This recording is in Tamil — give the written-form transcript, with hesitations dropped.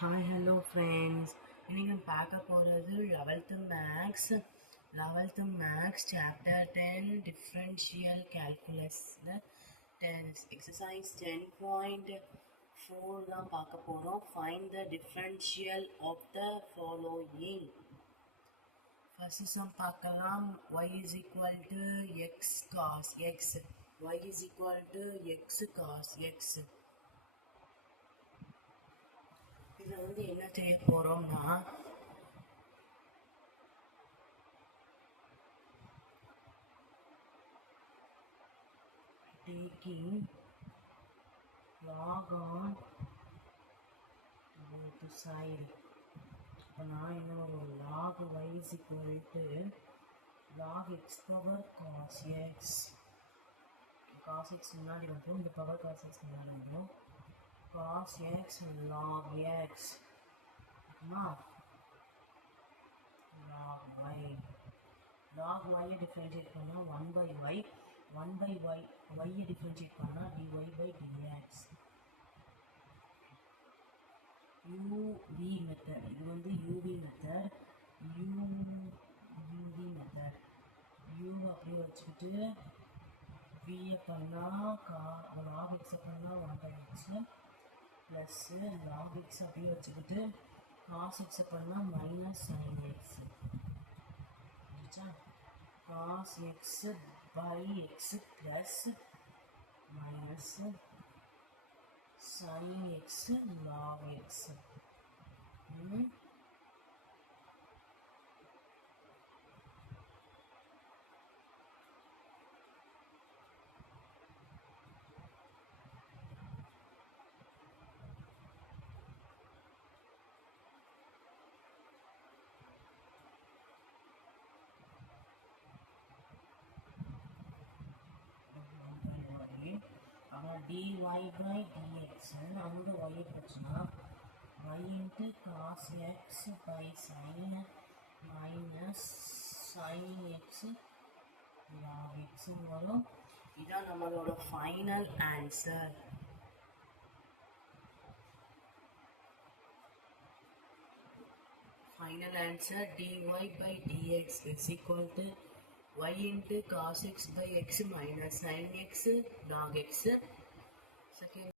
Hi hello friends. இன்னைக்கு நம்ம பார்க்க போகிறது 11th மேக்ஸ் சாப்டர் 10 டிஃப்ரென்ஷியல் கேல்குலஸில் எக்ஸசைஸ் 10.4 தான் பார்க்க போகிறோம். Find the differential of the following. First sum பார்க்கலாம். y is equal to x cos x. y is equal to x cos x. இதில் வந்து என்ன செய்ய போகிறோம்னா, taking log on both side. இப்போ நான் என்ன ஒரு log y is equal to log x power cos x. cos x முன்னாடி வந்துடும், இந்த பவர் cos x முன்னாடி வந்துடும். cos x log x log y. log y differentiate பண்ணால் 1 by y, 1 by y, y differentiate பண்ணால் dy by dx. uv method, இது வந்து uv method. uv method u அப்படியே வச்சுக்கிட்டு v பண்ணால் log x பண்ணால் 1 by x plus log x அப்படியே வச்சுக்கிட்டு cos x பண்ணால் minus sin x. cos x by x plus minus sin x log x. dy by dx அந்த y போச்சுன்னா y into cos x by sin minus sin x log x வரும். இதான் நம்மளோட final answer. Final answer dy by dx is equal to y into cos x by x minus sin x log x. Second